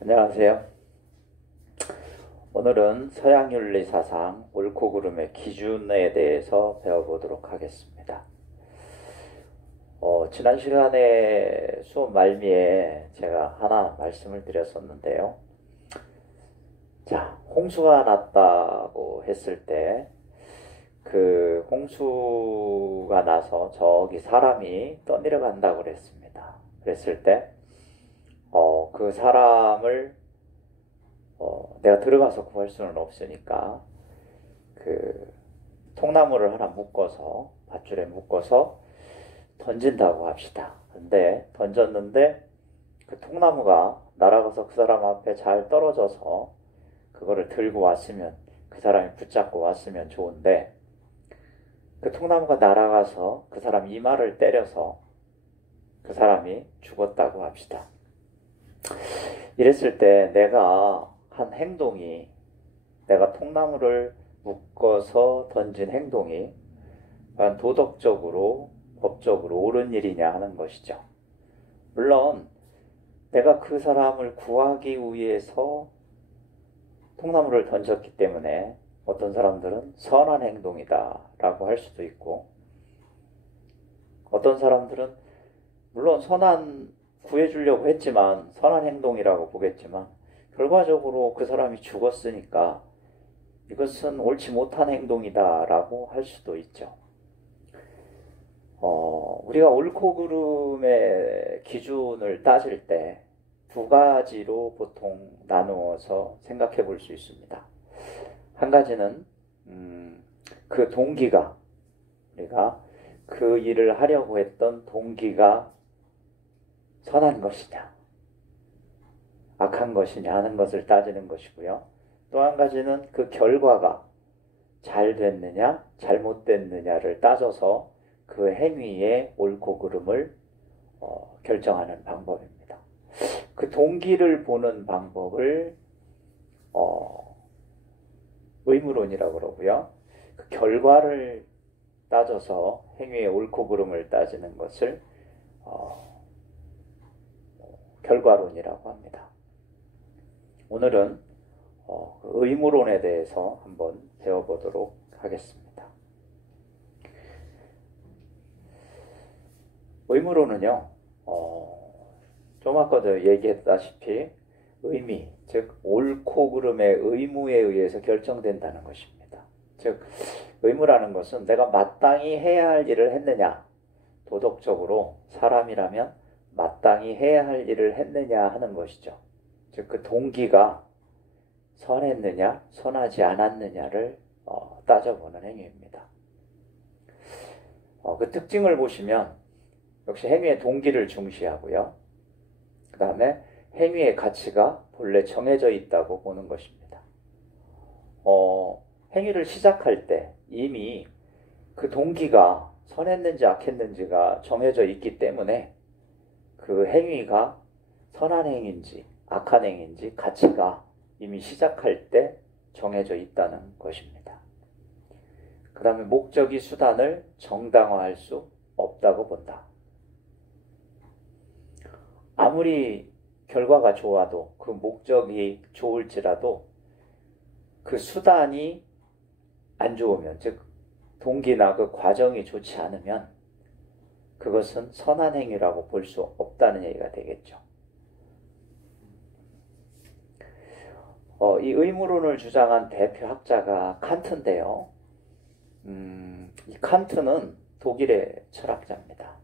안녕하세요. 오늘은 서양윤리사상 옳고 그름의 기준에 대해서 배워보도록 하겠습니다. 지난 시간에 수업 말미에 제가 하나 말씀을 드렸었는데요. 자, 홍수가 났다고 했을 때 그 홍수가 나서 저기 사람이 떠내려간다고 그랬습니다. 그랬을 때 그 사람을 내가 들어가서 구할 수는 없으니까 그 통나무를 하나 묶어서 밧줄에 묶어서 던진다고 합시다. 근데 던졌는데 그 통나무가 날아가서 그 사람 앞에 잘 떨어져서 그거를 들고 왔으면, 그 사람이 붙잡고 왔으면 좋은데 그 통나무가 날아가서 그 사람 이마를 때려서 그 사람이 죽었다고 합시다. 이랬을 때 내가 한 행동이, 내가 통나무를 묶어서 던진 행동이 과연 도덕적으로, 법적으로 옳은 일이냐 하는 것이죠. 물론 내가 그 사람을 구하기 위해서 통나무를 던졌기 때문에 어떤 사람들은 선한 행동이다 라고 할 수도 있고, 어떤 사람들은 물론 구해주려고 했지만 선한 행동이라고 보겠지만 결과적으로 그 사람이 죽었으니까 이것은 옳지 못한 행동이다 라고 할 수도 있죠. 우리가 옳고 그름의 기준을 따질 때 두 가지로 보통 나누어서 생각해 볼 수 있습니다. 한 가지는 그 동기가, 우리가 그 일을 하려고 했던 동기가 선한 것이냐 악한 것이냐 하는 것을 따지는 것이고요. 또 한 가지는 그 결과가 잘 됐느냐 잘못됐느냐를 따져서 그 행위의 옳고 그름을 결정하는 방법입니다. 그 동기를 보는 방법을 의무론이라고 그러고요. 그 결과를 따져서 행위의 옳고 그름을 따지는 것을 결과론이라고 합니다. 오늘은 의무론에 대해서 한번 배워보도록 하겠습니다. 의무론은요, 좀 아까도 얘기했다시피 의미, 즉 옳고 그름의 의무에 의해서 결정된다는 것입니다. 즉 의무라는 것은 내가 마땅히 해야 할 일을 했느냐, 도덕적으로 사람이라면 마땅히 해야 할 일을 했느냐 하는 것이죠. 즉 그 동기가 선했느냐 선하지 않았느냐를 따져보는 행위입니다. 그 특징을 보시면 역시 행위의 동기를 중시하고요. 그 다음에 행위의 가치가 본래 정해져 있다고 보는 것입니다. 행위를 시작할 때 이미 그 동기가 선했는지 악했는지가 정해져 있기 때문에 그 행위가 선한 행위인지 악한 행위인지 가치가 이미 시작할 때 정해져 있다는 것입니다. 그 다음에 목적이 수단을 정당화할 수 없다고 본다. 아무리 결과가 좋아도 그 목적이 좋을지라도 그 수단이 안 좋으면, 즉 동기나 그 과정이 좋지 않으면 그것은 선한 행위라고 볼 수 없다는 얘기가 되겠죠. 이 의무론을 주장한 대표 학자가 칸트인데요. 이 칸트는 독일의 철학자입니다.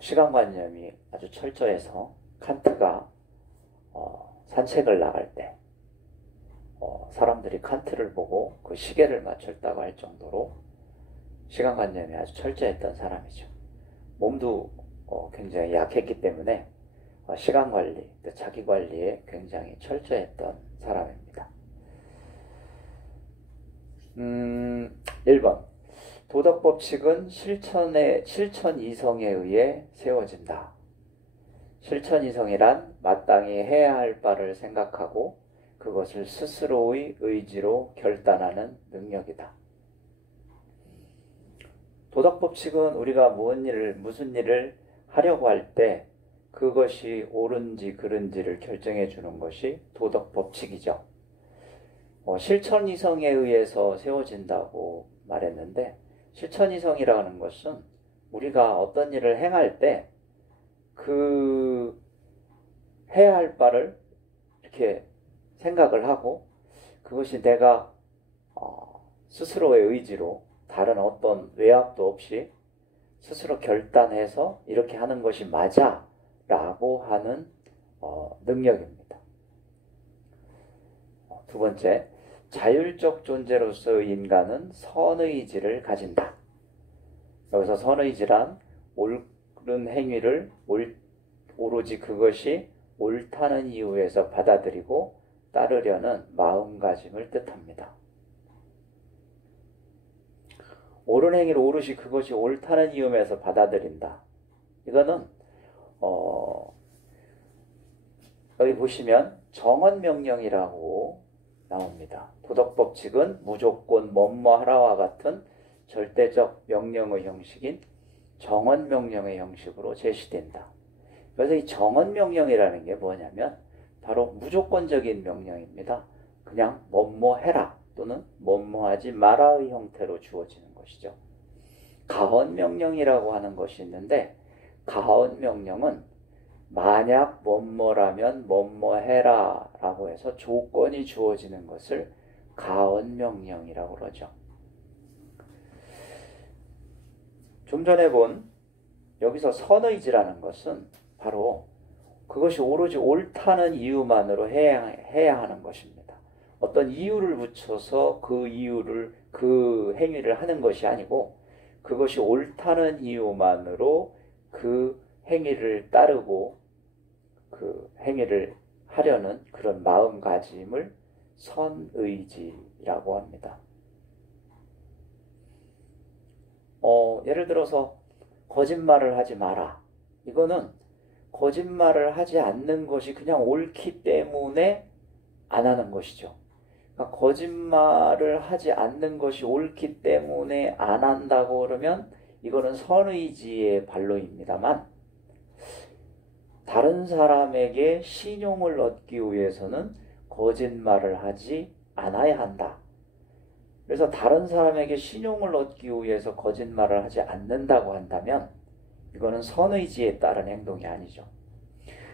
시간관념이 아주 철저해서 칸트가 산책을 나갈 때 사람들이 칸트를 보고 그 시계를 맞췄다고 할 정도로 시간관념이 아주 철저했던 사람이죠. 몸도 굉장히 약했기 때문에 시간관리, 자기관리에 굉장히 철저했던 사람입니다. 1번 도덕법칙은 실천이성에 의해 세워진다. 실천이성이란 마땅히 해야 할 바를 생각하고 그것을 스스로의 의지로 결단하는 능력이다. 도덕법칙은 우리가 무슨 일을 하려고 할 때 그것이 옳은지 그른지를 결정해 주는 것이 도덕 법칙이죠. 실천이성에 의해서 세워진다고 말했는데, 실천이성이라는 것은 우리가 어떤 일을 행할 때 그 해야 할 바를 이렇게 생각을 하고, 그것이 내가 스스로의 의지로 다른 어떤 외압도 없이 스스로 결단해서 이렇게 하는 것이 맞아 라고 하는 능력입니다. 두 번째, 자율적 존재로서의 인간은 선의지를 가진다. 여기서 선의지란 옳은 행위를 오로지 그것이 옳다는 이유에서 받아들이고 따르려는 마음가짐을 뜻합니다. 옳은 행위를 오롯이 그것이 옳다는 이유에서 받아들인다. 이거는 여기 보시면 정언명령이라고 나옵니다. 도덕법칙은 무조건 뭐뭐하라와 같은 절대적 명령의 형식인 정언명령의 형식으로 제시된다. 그래서 이 정언명령이라는 게 뭐냐면 바로 무조건적인 명령입니다. 그냥 뭐뭐해라 또는 뭐뭐하지 마라의 형태로 주어지는 것이죠. 가언명령이라고 하는 것이 있는데, 가언명령은 만약 뭐뭐라면 뭐뭐해라 라고 해서 조건이 주어지는 것을 가언명령이라고 그러죠. 좀 전에 본 여기서 선의지라는 것은 바로 그것이 오로지 옳다는 이유만으로 해야 하는 것입니다. 어떤 이유를 붙여서 그 행위를 하는 것이 아니고, 그것이 옳다는 이유만으로 그 행위를 따르고 그 행위를 하려는 그런 마음가짐을 선의지라고 합니다. 예를 들어서 거짓말을 하지 마라. 이거는 거짓말을 하지 않는 것이 그냥 옳기 때문에 안 하는 것이죠. 그러니까 거짓말을 하지 않는 것이 옳기 때문에 안 한다고 그러면 이거는 선의지의 반론입니다만, 다른 사람에게 신용을 얻기 위해서는 거짓말을 하지 않아야 한다. 그래서 다른 사람에게 신용을 얻기 위해서 거짓말을 하지 않는다고 한다면 이거는 선의지에 따른 행동이 아니죠.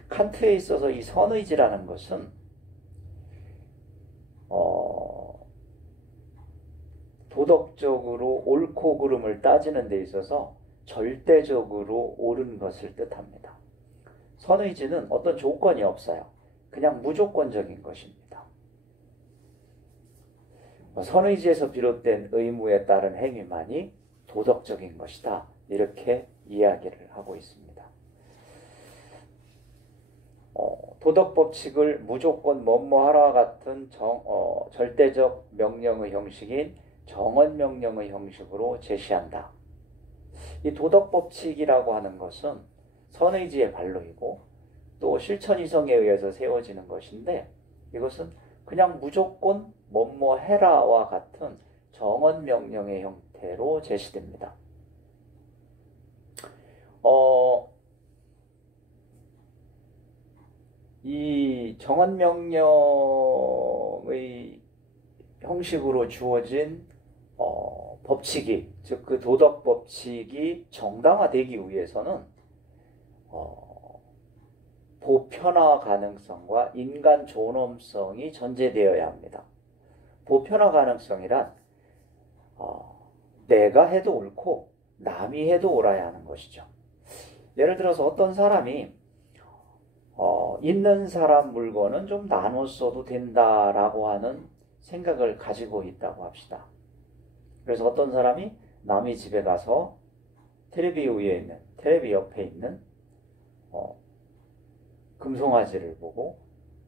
칸트에 있어서 이 선의지라는 것은 도덕적으로 옳고 그름을 따지는 데 있어서 절대적으로 옳은 것을 뜻합니다. 선의지는 어떤 조건이 없어요. 그냥 무조건적인 것입니다. 선의지에서 비롯된 의무에 따른 행위만이 도덕적인 것이다. 이렇게 이야기를 하고 있습니다. 도덕법칙을 무조건 뭐뭐하라와 같은 절대적 명령의 형식인 정언명령의 형식으로 제시한다. 이 도덕법칙이라고 하는 것은 선의지의 반론이고 또 실천이성에 의해서 세워지는 것인데, 이것은 그냥 무조건 뭐뭐해라와 같은 정언명령의 형태로 제시됩니다. 이 정언명령의 형식으로 주어진 법칙이, 즉 그 도덕법칙이 정당화되기 위해서는 보편화 가능성과 인간 존엄성이 전제되어야 합니다. 보편화 가능성이란 내가 해도 옳고 남이 해도 옳아야 하는 것이죠. 예를 들어서 어떤 사람이 있는 사람 물건은 좀 나눠 써도 된다라고 하는 생각을 가지고 있다고 합시다. 그래서 어떤 사람이 남의 집에 가서 텔레비 옆에 있는 금송아지를 보고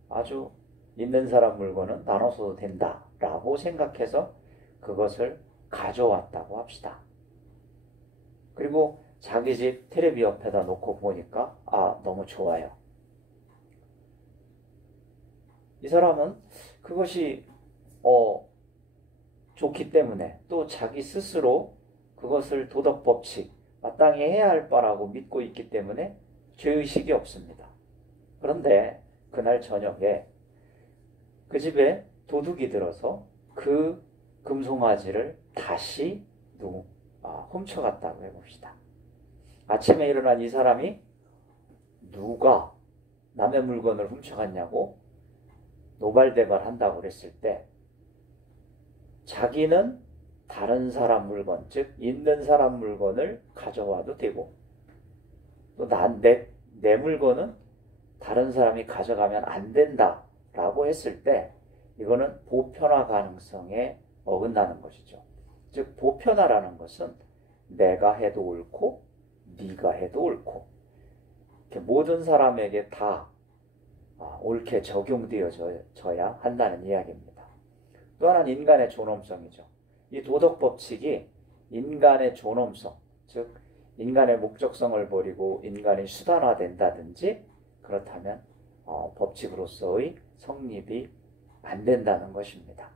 아주 있는 사람 물건은 나눠 써도 된다라고 생각해서 그것을 가져왔다고 합시다. 그리고 자기 집 텔레비 옆에다 놓고 보니까 너무 좋아요. 이 사람은 그것이 좋기 때문에, 또 자기 스스로 그것을 도덕법칙, 마땅히 해야 할 바라고 믿고 있기 때문에 죄의식이 없습니다. 그런데 그날 저녁에 그 집에 도둑이 들어서 그 금송아지를 다시 훔쳐갔다고 해봅시다. 아침에 일어난 이 사람이 누가 남의 물건을 훔쳐갔냐고 노발대발 한다고 그랬을 때 자기는 다른 사람 물건, 즉 있는 사람 물건을 가져와도 되고 또 내 물건은 다른 사람이 가져가면 안 된다라고 했을 때 이거는 보편화 가능성에 어긋나는 것이죠. 즉 보편화라는 것은 내가 해도 옳고 네가 해도 옳고 모든 사람에게 다 옳게 적용되어져야 한다는 이야기입니다. 또 하나는 인간의 존엄성이죠. 이 도덕 법칙이 인간의 존엄성, 즉 인간의 목적성을 버리고 인간이 수단화된다든지 그렇다면 법칙으로서의 성립이 안 된다는 것입니다.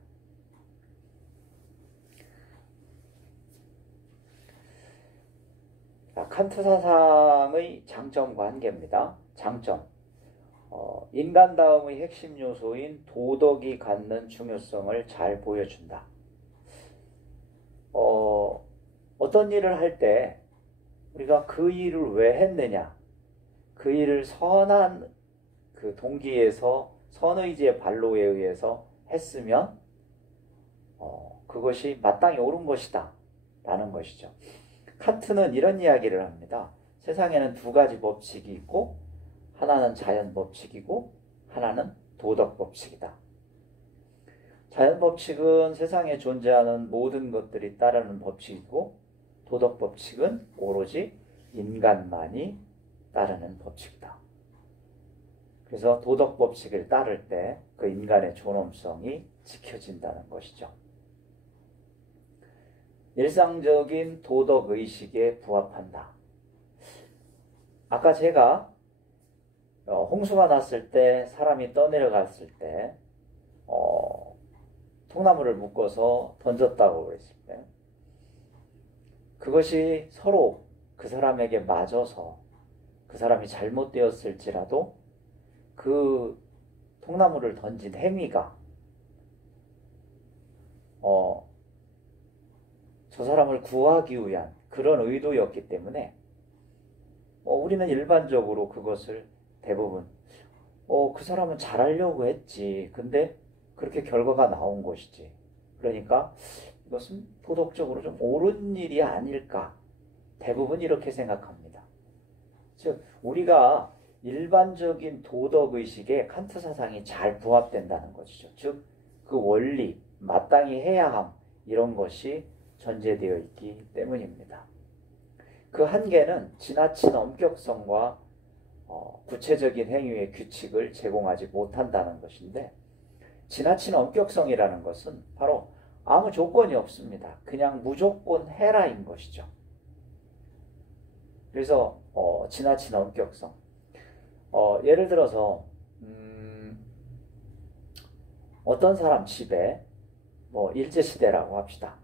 칸트 사상의 장점과 한계입니다. 장점. 인간다움의 핵심 요소인 도덕이 갖는 중요성을 잘 보여준다. 어떤 일을 할 때 우리가 그 일을 왜 했느냐, 그 일을 선한 그 동기에서 선의지의 발로에 의해서 했으면 그것이 마땅히 옳은 것이다 라는 것이죠. 칸트는 이런 이야기를 합니다. 세상에는 두 가지 법칙이 있고 하나는 자연 법칙이고 하나는 도덕 법칙이다. 자연 법칙은 세상에 존재하는 모든 것들이 따르는 법칙이고 도덕 법칙은 오로지 인간만이 따르는 법칙이다. 그래서 도덕 법칙을 따를 때 그 인간의 존엄성이 지켜진다는 것이죠. 일상적인 도덕 의식에 부합한다. 아까 제가 홍수가 났을 때 사람이 떠내려갔을 때 통나무를 묶어서 던졌다고 그랬을 때 그것이 서로 그 사람에게 맞아서 그 사람이 잘못되었을지라도 그 통나무를 던진 행위가 저 사람을 구하기 위한 그런 의도였기 때문에 우리는 일반적으로 그것을 대부분 그 사람은 잘하려고 했지. 근데 그렇게 결과가 나온 것이지. 그러니까 이것은 도덕적으로 좀 옳은 일이 아닐까. 대부분 이렇게 생각합니다. 즉 우리가 일반적인 도덕의식에 칸트 사상이 잘 부합된다는 것이죠. 즉 그 원리, 마땅히 해야 함 이런 것이 전제되어 있기 때문입니다. 그 한계는 지나친 엄격성과 구체적인 행위의 규칙을 제공하지 못한다는 것인데 지나친 엄격성이라는 것은 바로 아무 조건이 없습니다. 그냥 무조건 해라인 것이죠. 그래서 지나친 엄격성. 예를 들어서 어떤 사람 집에 일제시대라고 합시다.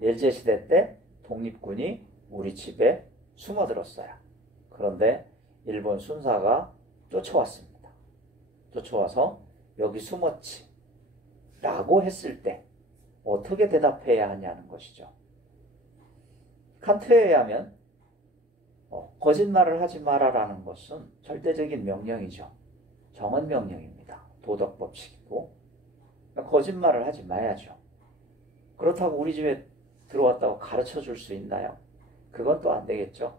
일제시대 때 독립군이 우리 집에 숨어들었어요. 그런데 일본 순사가 쫓아왔습니다. 쫓아와서 여기 숨었지 라고 했을 때 어떻게 대답해야 하냐는 것이죠. 칸트에 의하면 거짓말을 하지 마라라는 것은 절대적인 명령이죠. 정언 명령입니다. 도덕 법칙이고 거짓말을 하지 마야죠. 그렇다고 우리 집에 들어왔다고 가르쳐 줄 수 있나요? 그건 또 안 되겠죠.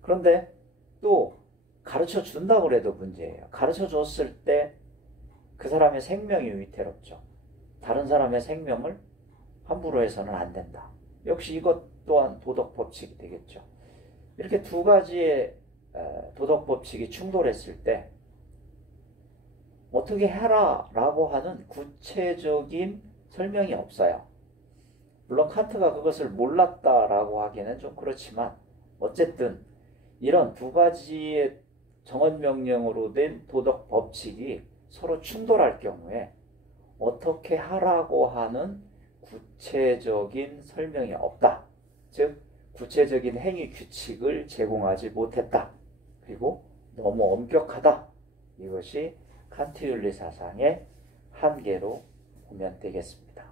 그런데 또 가르쳐 준다고 해도 문제예요. 가르쳐 줬을 때 그 사람의 생명이 위태롭죠. 다른 사람의 생명을 함부로 해서는 안 된다. 역시 이것 또한 도덕 법칙이 되겠죠. 이렇게 두 가지의 도덕 법칙이 충돌했을 때 어떻게 해라 라고 하는 구체적인 설명이 없어요. 물론 칸트가 그것을 몰랐다라고 하기에는 좀 그렇지만 어쨌든 이런 두 가지의 정언명령으로 된 도덕 법칙이 서로 충돌할 경우에 어떻게 하라고 하는 구체적인 설명이 없다. 즉 구체적인 행위 규칙을 제공하지 못했다. 그리고 너무 엄격하다. 이것이 칸트 윤리 사상의 한계로 보면 되겠습니다.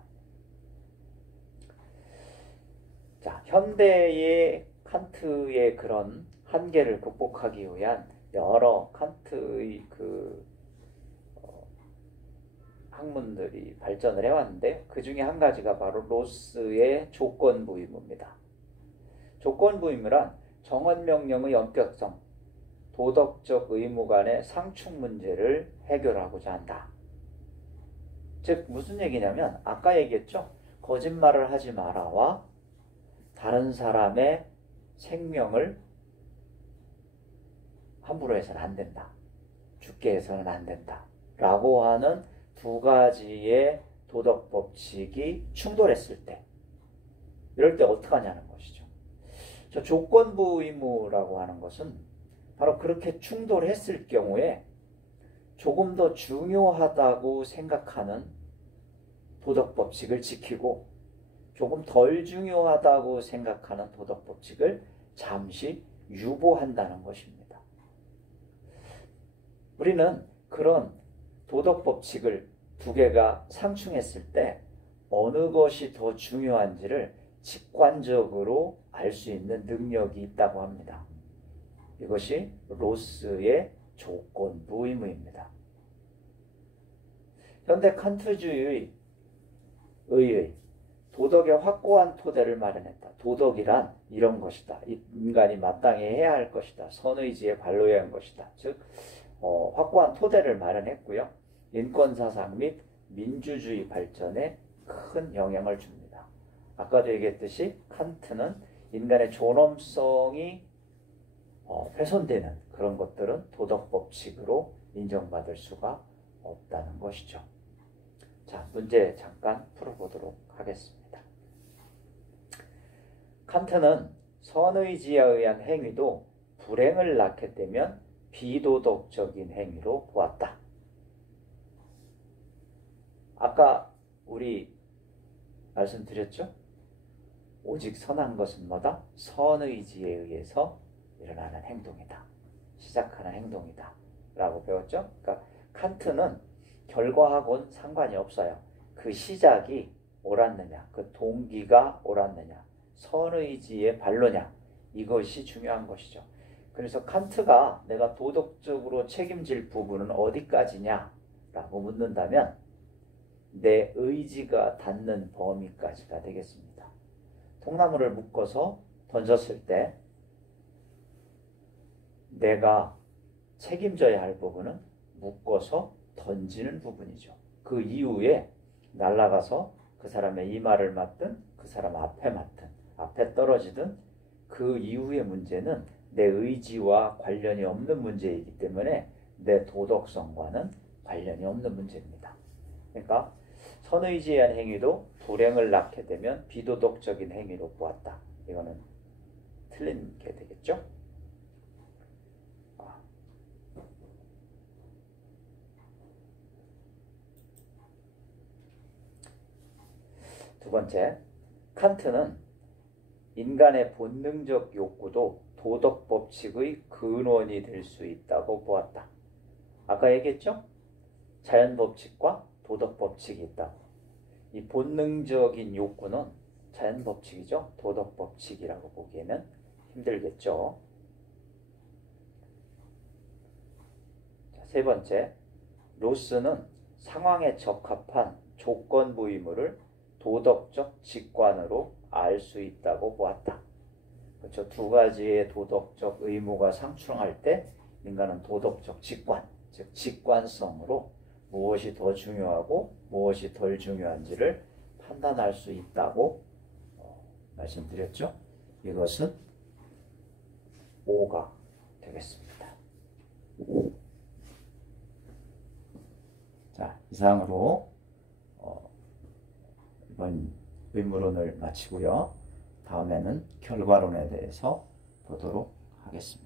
자, 현대의 칸트의 그런 한계를 극복하기 위한 여러 칸트의 학문들이 발전을 해왔는데 그 중에 한 가지가 바로 로스의 조건부 의무입니다. 조건부 의무란 정언명령의 엄격성, 도덕적 의무 간의 상충 문제를 해결하고자 한다. 즉 무슨 얘기냐면 아까 얘기했죠. 거짓말을 하지 마라와 다른 사람의 생명을 함부로 해서는 안 된다. 죽게 해서는 안 된다. 라고 하는 두 가지의 도덕 법칙이 충돌했을 때 이럴 때 어떻게 하냐는 것이죠. 저 조건부 의무라고 하는 것은 바로 그렇게 충돌했을 경우에 조금 더 중요하다고 생각하는 도덕 법칙을 지키고 조금 덜 중요하다고 생각하는 도덕 법칙을 잠시 유보한다는 것입니다. 우리는 그런 도덕 법칙을 두 개가 상충했을 때 어느 것이 더 중요한지를 직관적으로 알 수 있는 능력이 있다고 합니다. 이것이 로스의 조건부 의무입니다. 현대 칸트주의의 도덕의 확고한 토대를 마련했다. 도덕이란 이런 것이다. 인간이 마땅히 해야 할 것이다. 선의지에 반로해야 할 것이다. 즉 확고한 토대를 마련했고요. 인권사상 및 민주주의 발전에 큰 영향을 줍니다. 아까도 얘기했듯이 칸트는 인간의 존엄성이 훼손되는 그런 것들은 도덕 법칙으로 인정받을 수가 없다는 것이죠. 자, 문제 잠깐 풀어보도록 하겠습니다. 칸트는 선의지에 의한 행위도 불행을 낳게 되면 비도덕적인 행위로 보았다. 아까 우리 말씀드렸죠? 오직 선한 것은 뭐다? 선의지에 의해서 일어나는 행동이다. 시작하는 행동이다. 라고 배웠죠? 그러니까 칸트는 결과하고는 상관이 없어요. 그 시작이 옳았느냐, 그 동기가 옳았느냐, 선의지의 반로냐, 이것이 중요한 것이죠. 그래서 칸트가 내가 도덕적으로 책임질 부분은 어디까지냐 라고 묻는다면 내 의지가 닿는 범위까지가 되겠습니다. 통나무를 묶어서 던졌을 때 내가 책임져야 할 부분은 묶어서 던지는 부분이죠. 그 이후에 날아가서 그 사람의 이마를 맞든 그 사람 앞에 맞든 앞에 떨어지든 그 이후의 문제는 내 의지와 관련이 없는 문제이기 때문에 내 도덕성과는 관련이 없는 문제입니다. 그러니까 선의지에 의한 행위도 불행을 낳게 되면 비도덕적인 행위로 보았다. 이거는 틀린 게 되겠죠? 두 번째, 칸트는 인간의 본능적 욕구도 도덕 법칙의 근원이 될 수 있다고 보았다. 아까 얘기했죠? 자연 법칙과 도덕 법칙이 있다고. 이 본능적인 욕구는 자연 법칙이죠. 도덕 법칙이라고 보기에는 힘들겠죠. 자, 세 번째, 로스는 상황에 적합한 조건부 의무를 도덕적 직관으로 알 수 있다고 보았다. 그렇죠. 두 가지의 도덕적 의무가 상충할 때 인간은 도덕적 직관, 즉 직관성으로 무엇이 더 중요하고 무엇이 덜 중요한지를 판단할 수 있다고 말씀드렸죠. 이것은 5가 되겠습니다. 자, 이상으로 이번 의무론을 마치고요. 다음에는 결과론에 대해서 보도록 하겠습니다.